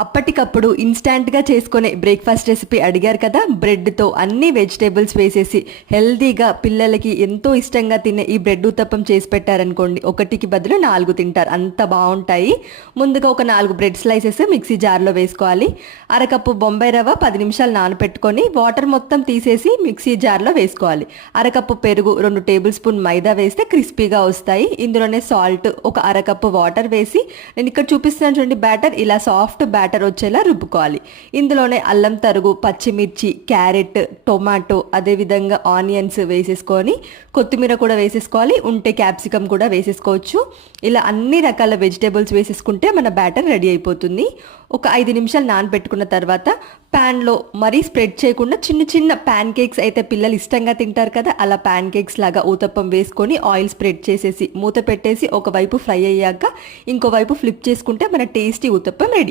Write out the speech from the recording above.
అప్పటికప్పుడు ఇన్స్టాంట్గా చేసుకునే breakfast recipe అడిగారు కదా బ్రెడ్తో అన్ని వెజిటేబుల్స్ వేసేసి హెల్తీగా పిల్లలకి ఎంతో ఇష్టంగా తినే ఈ బ్రెడ్ ఉత్తప్పం చేసి పెట్టారనుకోండి ఒకటికి బదులు నాలుగు తింటారు. అంత బాగుంటాయి ముందుగా ఒక నాలుగు బ్రెడ్ స్లైసెస్ మిక్సీ జార్లో వేసుకోవాలి. అరకప్పు బొంబాయి రవ్వ పది నిమిషాలు నానపెట్టుకొని వాటర్ మొత్తం తీసేసి మిక్సీ జార్లో వేసుకోవాలి. అరకప్పు పెరుగు రెండు టేబుల్ స్పూన్ మైదా వేస్తే క్రిస్పీగా వస్తాయి. ఇందులోనే సాల్ట్ ఒక అరకప్పు వాటర్ వేసి నేను ఇక్కడ చూపిస్తున్నాను చూడండి బ్యాటర్ ఇలా సాఫ్ట్ బ్యాటర్ వచ్చేలా రుబ్బుకోవాలి. ఇందులోనే అల్లం తరుగు పచ్చిమిర్చి క్యారెట్ టొమాటో అదేవిధంగా ఆనియన్స్ వేసేసుకొని కొత్తిమీర కూడా వేసేసుకోవాలి ఉంటే క్యాప్సికమ్ కూడా వేసేసుకోవచ్చు. ఇలా అన్ని రకాల వెజిటేబుల్స్ వేసేసుకుంటే మన బ్యాటర్ రెడీ అయిపోతుంది. ఒక ఐదు నిమిషాలు నానబెట్టుకున్న తర్వాత ప్యాన్లో మరీ స్ప్రెడ్ చేయకుండా చిన్న చిన్న ప్యాన్ కేక్స్ అయితే పిల్లలు ఇష్టంగా తింటారు కదా అలా ప్యాన్ కేక్స్ లాగా ఊతప్పం వేసుకొని ఆయిల్ స్ప్రెడ్ చేసేసి మూత పెట్టేసి ఒకవైపు ఫ్రై అయ్యాక ఇంకోవైపు ఫ్లిప్ చేసుకుంటే మన టేస్టీ ఊతప్పం రెడీ.